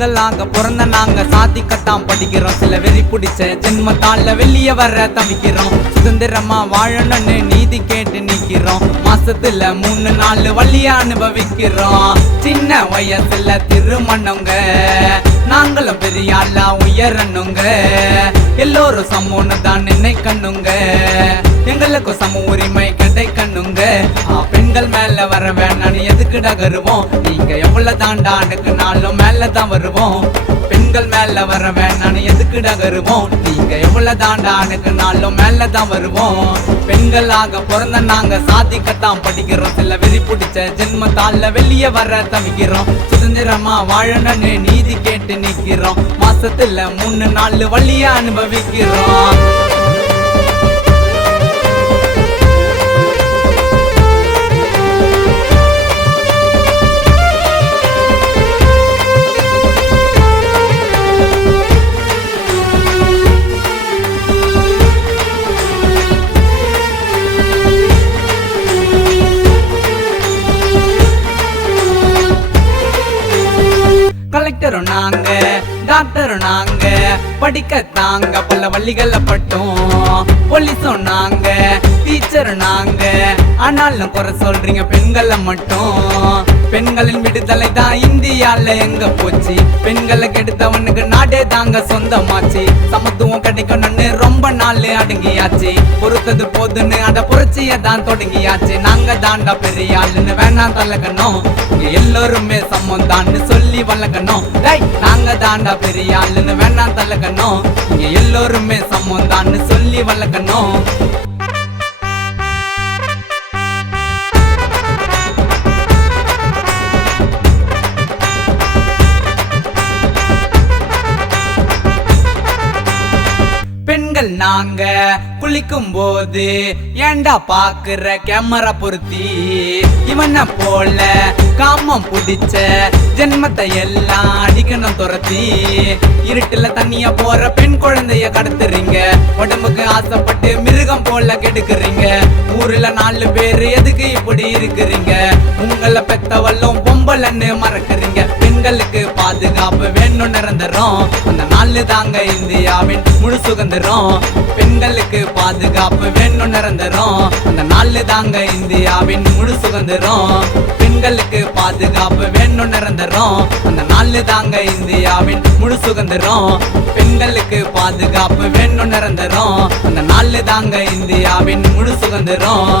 பெண்களாக பிறந்த நாங்க சாதிக்கத்தான் படிக்கிறோம். சில வெறி பிடிச்ச ஜென்மத்தால வெளிய வர தவிக்கிறோம். சுதந்திரமா வாழணும்னு நீதி கேட்டு நிக்கிறோம். மாசத்துல 3 நாள் வழியா அனுபவிக்கிறோம். சின்ன வயசுல திருமணங்க, நாங்களும் பெரிய ஆளா உயரணுங்க. எல்லோரும் சமூன்னு தான் நினைக்கணுங்க. எங்களுக்கும் சம உரிமை கிடைக்கணுங்க. பெண்கள் மேல வர வேணான்னு எதுக்குடா கருவோம்? நீங்க எவ்வளவு தாண்டா நாளும் மேலதான் வருவோம். பெண்கள் மேல வர வேணான்னு எதுக்குடா கருவோம்? நீங்க எவ்வளவு தாண்டா நாளும் மேலதான் வருவோம். பெண்களாக பிறந்த நாங்க சாதிக்கத்தான் படிக்கிறோம். சில வெறி பிடிச்ச ஜென்மத்தால வெளிய வர தவிக்கிறோம். சுதந்திரமா வாழணும்னு நீதி கேட்டு நிக்கிறோம். மாசத்துல 3 நாள் வழியா அனுபவிக்கிறோம். கலெக்டரும் நாங்க, டாக்டரும் நாங்க, படிக்கத்தாங்க பல வழிகளை பட்டோம். போலீஸும் நாங்க, டீச்சரும் நாங்க, ஆனாலும் குறை சொல்றீங்க பெண்களை மட்டும். பெண்களின் விடுதலை தான் இந்தியால எங்க போச்சு? பெண்களை கெடுத்தவனுக்கு நாடே தாங்க சொந்தமாச்சு. சமத்துவம் கிடைக்கணும்னு ரொம்ப நாள் அடங்கியாச்சு. பொறுத்தது போதுன்னு அட புரட்சிய தான் தொடங்கியாச்சு. நாங்க தாண்டா பெரிய ஆளுன்னு வேணாம் தலக்கணும். எல்லோருமே சமந்தான்னு சொல்லி வளர்க்கணும். நாங்க தாண்டா பெரிய ஆளுன்னு வேணாம் தலக்கணும். எல்லோருமே சமந்தான்னு சொல்லி வளர்க்கணும். பெண்கள் நாங்க குளிக்கும் போது ஏண்டா பாக்குற கேமரா பொருத்தி? இவனை போல காமம் பிடிச்ச ஜென்மத்தை எல்லாம் அடிக்கணும் துரத்தி. இருட்டுல தண்ணிய போற பெண் குழந்தைய கடத்துறீங்க. உடம்புக்கு ஆசைப்பட்டு மிருகம் போல கெடுக்குறீங்க. ஊர்ல 4 பேரு எதுக்கு இப்படி இருக்கிறீங்க? உங்களை பெத்தவள்ளும் பொம்பலன்னு மறக்குறீங்க. பெண்களுக்கு பாதுகாப்பு வேணும் நிரந்தரம். அந்த நாள் தாங்க இந்தியாவின் முழு சுதந்திரம். பெண்களுக்கு பாதுகாப்பு வேணும் நிரந்தரம். அந்த நாள் தாங்க இந்தியாவின் முழு சுதந்திரம். பெண்களுக்கு பாதுகாப்பு வேணும் நிரந்தரம். அந்த நாள் தாங்க இந்தியாவின் முழு சுதந்திரம். பெண்களுக்கு பாதுகாப்பு வேணும் நிரந்தரம். அந்த நாள் தாங்க இந்தியாவின் முழு சுதந்திரம்.